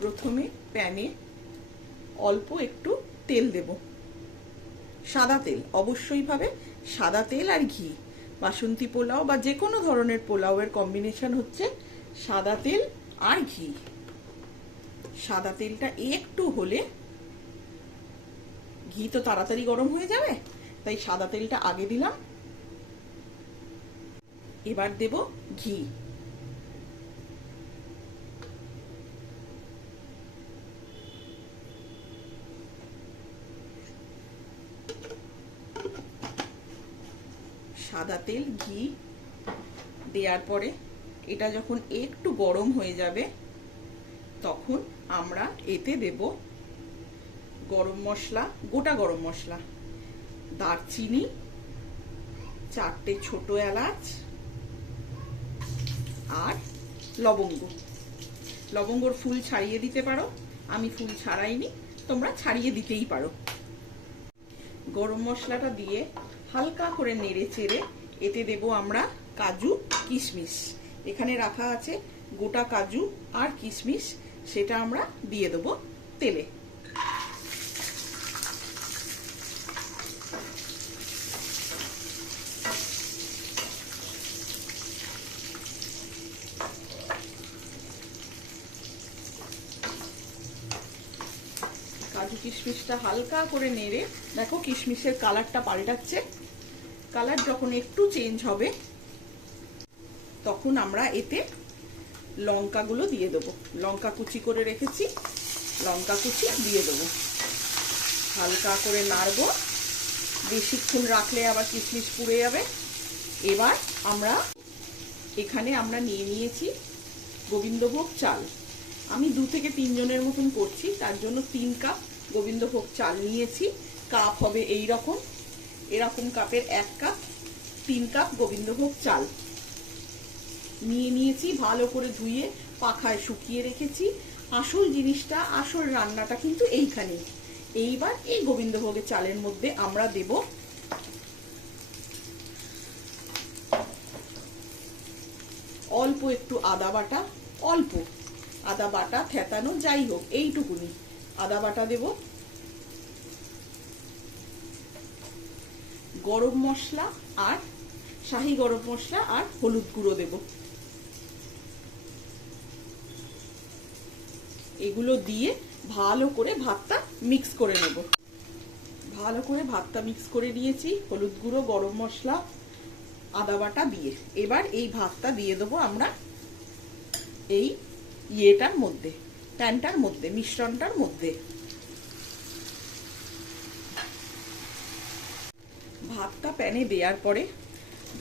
প্রথমে প্যানে অল্প একটু তেল দেব, সাদা তেল, অবশ্যই ভাবে সাদা তেল আর ঘি। বাসন্তী পোলাও বা যে কোনো ধরনের পোলাওয়ের কম্বিনেশন হচ্ছে সাদা তেল আর ঘি। সাদা তেলটা একটু হলে ঘি তো তাড়াতাড়ি গরম হয়ে যাবে, তাই সাদা তেলটা আগে দিলাম। এবার দেব ঘি। সাদা তেল ঘি দেওয়ার পরে এটা যখন একটু গরম হয়ে যাবে তখন আমরা এতে দেব গরম মশলা, গোটা গরম মশলা, দারচিনি, 4টে ছোট এলাচ আর লবঙ্গ। লবঙ্গর ফুল ছাড়িয়ে দিতে পারো, আমি ফুল ছাড়াইনি, তোমরা ছাড়িয়ে দিতেই পারো। গরম মশলাটা দিয়ে হালকা করে নেড়ে চেড়ে এতে দেব আমরা কাজু কিশমিশ। এখানে রাখা আছে গোটা কাজু আর কিশমিশ, সেটা আমরা দিয়ে দেব তেলে। কাজু কিশমিশটা হালকা করে নেড়ে দেখো কিশমিশের কালারটা পাল্টাচ্ছে। কালার যখন একটু চেঞ্জ হবে তখন আমরা এতে লঙ্কাগুলো দিয়ে দেবো। লঙ্কা কুচি করে রেখেছি, লঙ্কা কুচি দিয়ে দেবো। হালকা করে নাড়বো, বেশিক্ষণ রাখলে আবার কিশমিশ পুড়ে যাবে। এবার আমরা নিয়ে নিয়েছি গোবিন্দভোগ চাল। আমি 2 থেকে 3 জনের মতন করছি, তার জন্য 3 কাপ গোবিন্দভোগ চাল নিয়েছি। কাপ হবে এরকম কাপের 1 কাপ, 3 কাপ গোবিন্দভোগ চাল নিয়ে নিয়েছি। ভালো করে ধুয়ে পাখায় শুকিয়ে রেখেছি। আসল জিনিসটা, আসল রান্নাটা কিন্তু এইখানে। এইবার এই গোবিন্দভোগের চালের মধ্যে আমরা দেব অল্প একটু আদা বাটা, অল্প আদা বাটা থেতানো, যাই হোক এইটুকুনি আদা বাটা দেব। গরম মশলা আর শাহি গরম মশলা আর হলুদ গুঁড়ো দেব। এগুলো দিয়ে ভালো করে ভাতটা মিক্স করে নেব। ভালো করে ভাতটা মিক্স করে নিয়েছি হলুদ গুঁড়ো, গরম মশলা, আদা বাটা দিয়ে। এবার এই ভাতটা দিয়ে দেবো আমরা এই ইয়েটার মধ্যে, প্যানটার মধ্যে, মিশ্রণটার মধ্যে। ভাতটা প্যানে দেওয়ার পরে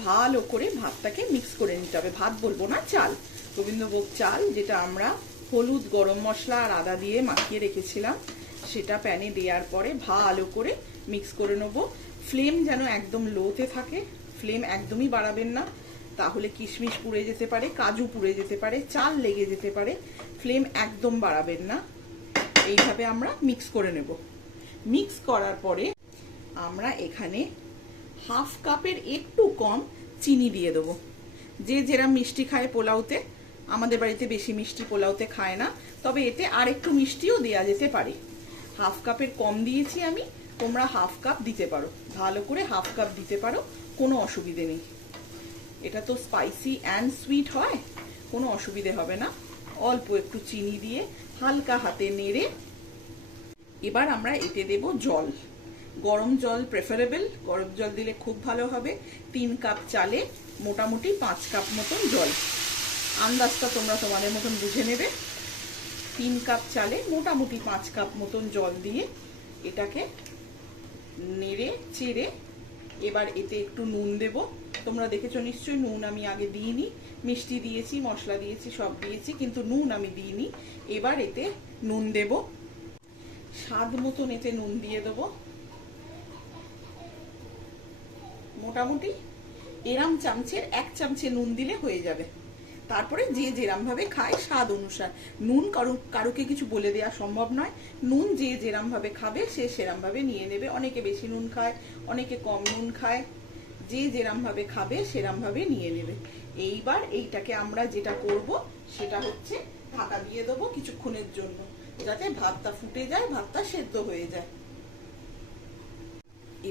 ভালো করে ভাতটাকে মিক্স করে নিতে হবে। ভাত বলবো না, চাল, গোবিন্দভোগ চাল, যেটা আমরা হলুদ, গরম মশলা আর আদা দিয়ে মাখিয়ে রেখেছিলাম, সেটা প্যানে দেওয়ার পরে ভালো করে মিক্স করে নেব। ফ্লেম যেন একদম লোতে থাকে, ফ্লেম একদমই বাড়াবেন না, তাহলে কিশমিশ পুড়ে যেতে পারে, কাজু পুড়ে যেতে পারে, চাল লেগে যেতে পারে। ফ্লেম একদম বাড়াবেন না। এইভাবে আমরা মিক্স করে নেব। মিক্স করার পরে আমরা এখানে 1/2 কাপের একটু কম চিনি দিয়ে দেবো। যে যেরা মিষ্টি খায় পোলাওতে, আমাদের বাড়িতে বেশি মিষ্টি পোলাওতে খায় না, তবে এতে আর একটু মিষ্টিও দেওয়া যেতে পারে। 1/2 কাপের কম দিয়েছি আমি, তোমরা 1/2 কাপ দিতে পারো। ভালো করে 1/2 কাপ দিতে পারো, কোনো অসুবিধে নেই। এটা তো স্পাইসি অ্যান্ড সুইট হয়, কোনো অসুবিধে হবে না। অল্প একটু চিনি দিয়ে হালকা হাতে নেড়ে এবার আমরা এতে দেব জল। গরম জল প্রেফারেবল, গরম জল দিলে খুব ভালো হবে। 3 কাপ চালে মোটামুটি 5 কাপ মতন জল, আন্দাজটা তোমরা তোমাদের মতন বুঝে নেবে। 3 কাপ চালে মোটামুটি 5 কাপ মতন জল দিয়ে এটাকে নেড়ে চেড়ে এবার এতে একটু নুন দেব। তোমরা দেখেছো নিশ্চয়ই, নুন আমি আগে দিইনি। মিষ্টি দিয়েছি, মশলা দিয়েছি, সব দিয়েছি, কিন্তু নুন আমি দিইনি। এবার এতে নুন দেব, স্বাদ মতন এতে নুন দিয়ে দেবো। মোটামুটি এরম চামচের 1 চামচে নুন দিলে হয়ে যাবে। তারপরে যে যেরম ভাবে খায় স্বাদ অনুসার নুন, কারোকে কিছু বলে দেওয়া সম্ভব নয়। নুন যে যেরম ভাবে খাবে সে সেরম ভাবে নিয়ে নেবে। অনেকে বেশি নুন খায়, অনেকে কম নুন খায়, যে যেরম ভাবে খাবে সেরম ভাবে নিয়ে নেবে। এইবার এইটাকে আমরা যেটা করব সেটা হচ্ছে ঢাকা দিয়ে দেবো কিছুক্ষণের জন্য, যাতে ভাতটা ফুটে যায়, ভাতটা সেদ্ধ হয়ে যায়।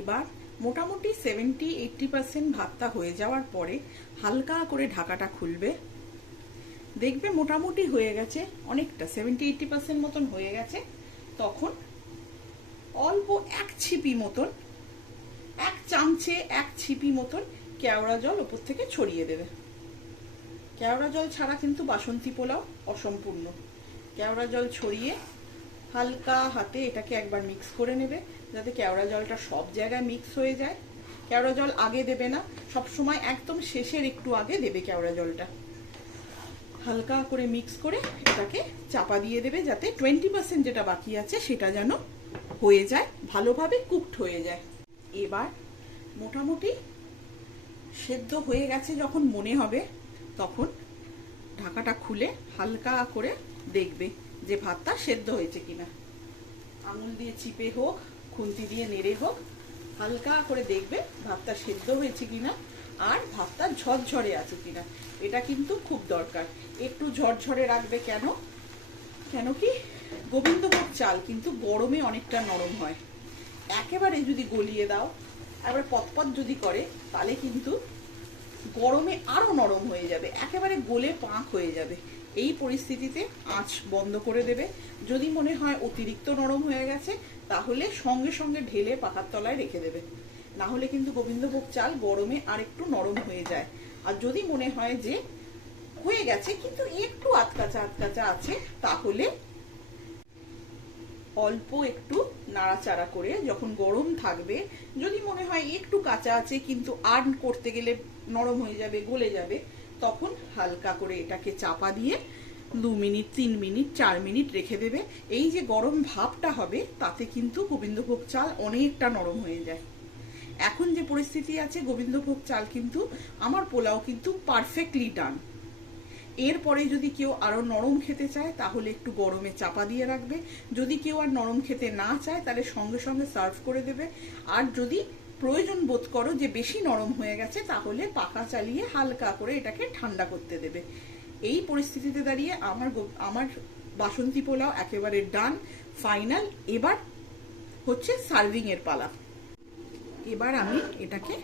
এবার মোটামুটি 70-80% ভাতটা হয়ে যাওয়ার পরে হালকা করে ঢাকাটা খুলবে, দেখবে মোটামুটি হয়ে গেছে, অনেকটা 70-80% মতন হয়ে গেছে। তখন অল্প এক ছিপি মতন, এক চামচে এক ছিপি মতন কেওড়া জল ওপর থেকে ছড়িয়ে দেবে। কেওড়া জল ছাড়া কিন্তু বাসন্তী পোলাও অসম্পূর্ণ। কেওড়া জল ছড়িয়ে হালকা হাতে এটাকে একবার মিক্স করে নেবে, যাতে কেওড়া জলটা সব জায়গায় মিক্স হয়ে যায়। কেওড়া জল আগে দেবে না, সবসময় একদম শেষের একটু আগে দেবে কেওড়া জলটা। হালকা করে মিক্স করে এটাকে চাপা দিয়ে দেবে, যাতে 20% যেটা বাকি আছে সেটা যেন হয়ে যায়, ভালোভাবে কুকড হয়ে যায়। এবার মোটামুটি সেদ্ধ হয়ে গেছে যখন মনে হবে, তখন ঢাকাটা খুলে হালকা করে দেখবে যে ভাতটা সেদ্ধ হয়েছে কিনা। আঙুল দিয়ে চিপে হোক, খুন্তি দিয়ে নেড়ে হোক, হালকা করে দেখবে ভাতটা সেদ্ধ হয়েছে কিনা আর ভাতটা ঝরঝরে আছে কিনা। এটা কিন্তু খুব দরকার, একটু ঝরঝরে রাখবে। কেন কি গোবিন্দভোগ চাল কিন্তু গরমে অনেকটা নরম হয়। একেবারে যদি গলিয়ে দাও, এবার পতপত যদি করে, তাহলে কিন্তু গরমে আরো নরম হয়ে যাবে, একেবারে গলে পাক হয়ে যাবে। এই পরিস্থিতিতে আঁচ বন্ধ করে দেবে। যদি মনে হয় অতিরিক্ত নরম হয়ে গেছে, তাহলে সঙ্গে সঙ্গে ঢেলে পাখার তলায় রেখে দেবে, না হলে কিন্তু গোবিন্দভোগ চাল গরমে আর একটু নরম হয়ে যায়। আর যদি মনে হয় যে হয়ে গেছে কিন্তু একটু আটকাচা আছে, তাহলে অল্প একটু নাড়াচাড়া করে যখন গরম থাকবে, যদি মনে হয় একটু কাঁচা আছে কিন্তু আর করতে গেলে নরম হয়ে যাবে, গলে যাবে, তখন হালকা করে এটাকে চাপা দিয়ে 2 মিনিট 3 মিনিট 4 মিনিট রেখে দেবে। এই যে গরম ভাবটা হবে, তাতে কিন্তু গোবিন্দভোগ চাল অনেকটা নরম হয়ে যায়। এখন যে পরিস্থিতি আছে, গোবিন্দভোগ চাল কিন্তু আমার পোলাও কিন্তু পারফেক্টলি ডান। এরপরে যদি কেউ আরো নরম খেতে চায়, তাহলে একটু গরমে চাপা দিয়ে রাখবে। যদি কেউ আর নরম খেতে না চায়, তাহলে সঙ্গে সঙ্গে সার্ভ করে দেবে। আর যদি প্রয়োজন বোধ করো যে বেশি নরম হয়ে গেছে, তাহলে পাখা চালিয়ে হালকা করে এটাকে ঠান্ডা করতে দেবে। এই পরিস্থিতিতে দাঁড়িয়ে আমার বাসন্তী পোলাও একেবারে ডান, ফাইনাল। এবার হচ্ছে সার্ভিং এর পালা। এবার আমি এটাকে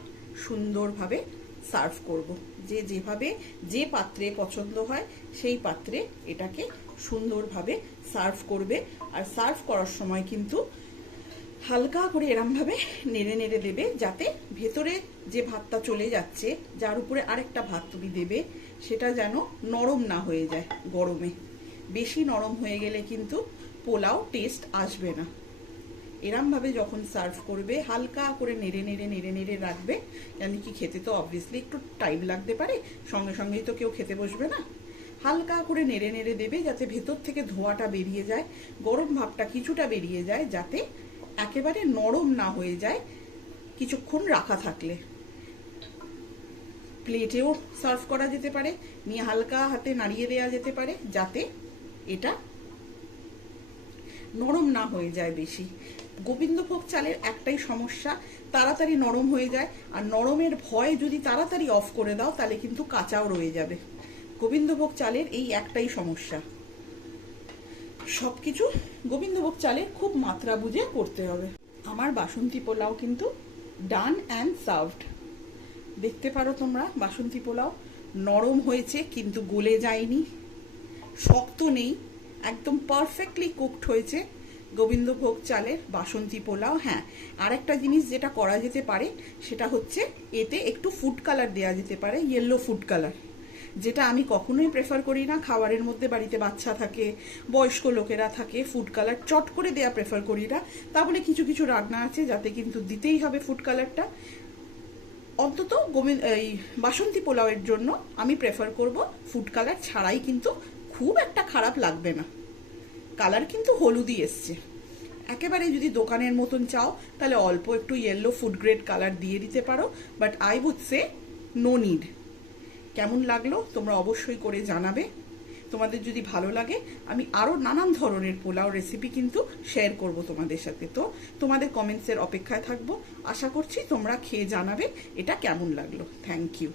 সুন্দরভাবে সার্ভ করব। যেভাবে যে পাত্রে পছন্দ হয় সেই পাত্রে এটাকে সুন্দরভাবে সার্ভ করবে। আর সার্ভ করার সময় কিন্তু হালকা করে এরমভাবে নেড়ে নেড়ে দেবে, যাতে ভেতরে যে ভাতটা চলে যাচ্ছে, যার উপরে আরেকটা ভাত তুমি দেবে, সেটা যেন নরম না হয়ে যায় গরমে। বেশি নরম হয়ে গেলে কিন্তু পোলাও টেস্ট আসবে না। এরমভাবে যখন সার্ভ করবে, হালকা করে নেড়ে নেড়ে নেড়ে নেড়ে রাখবে। কেন কি খেতে তো অবভিয়াসলি একটু টাইম লাগতে পারে, সঙ্গে সঙ্গেই তো কেউ খেতে বসবে না। হালকা করে নেড়ে নেড়ে দেবে, যাতে ভেতর থেকে ধোঁয়াটা বেরিয়ে যায়, গরম ভাবটা কিছুটা বেরিয়ে যায়, যাতে একেবারে নরম না হয়ে যায় কিছুক্ষণ রাখা থাকলে। প্লেটেও সার্ভ করা যেতে পারে, নিয়ে হালকা হাতে নাড়িয়ে দেওয়া যেতে পারে, যাতে এটা নরম না হয়ে যায় বেশি। গোবিন্দভোগ চালের একটাই সমস্যা, তাড়াতাড়ি নরম হয়ে যায়। আর নরমের ভয় যদি তাড়াতাড়ি অফ করে দাও, তাহলে কিন্তু কাঁচাও রয়ে যাবে। গোবিন্দভোগ চালের এই একটাই সমস্যা। সবকিছু গোবিন্দভোগ চালের খুব মাত্রা বুঝে করতে হবে। আমার বাসন্তী পোলাও কিন্তু ডান অ্যান্ড সার্ভড। দেখতে পারো তোমরা, বাসন্তী পোলাও নরম হয়েছে কিন্তু গলে যায়নি, শক্ত নেই, একদম পারফেক্টলি কুকড হয়েছে গোবিন্দভোগ চালের বাসন্তী পোলাও। হ্যাঁ, আরেকটা জিনিস যেটা করা যেতে পারে, সেটা হচ্ছে এতে একটু ফুড কালার দেওয়া যেতে পারে, ইয়েলো ফুড কালার, যেটা আমি কখনোই প্রেফার করি না। খাবারের মধ্যে বাড়িতে বাচ্চা থাকে, বয়স্ক লোকেরা থাকে, ফুড কালার চট করে দেওয়া প্রেফার করি না। তাহলে কিছু কিছু রান্না আছে যাতে কিন্তু দিতেই হবে ফুড কালারটা। অন্তত এই বাসন্তী পোলাওয়ের জন্য আমি প্রেফার করব ফুড কালার ছাড়াই, কিন্তু খুব একটা খারাপ লাগবে না। কালার কিন্তু হলুদই এসছে। একেবারে যদি দোকানের মতন চাও, তাহলে অল্প একটু ইয়েলো ফুড গ্রেড কালার দিয়ে দিতে পারো, but I would say no need. কেমন লাগলো তোমরা অবশ্যই করে জানাবে। তোমাদের যদি ভালো লাগে, আমি আরও নানান ধরনের পোলাও রেসিপি কিন্তু শেয়ার করব তোমাদের সাথে। তো তোমাদের কমেন্টসের অপেক্ষায় থাকবো। আশা করছি তোমরা খেয়ে জানাবে এটা কেমন লাগলো। Thank you.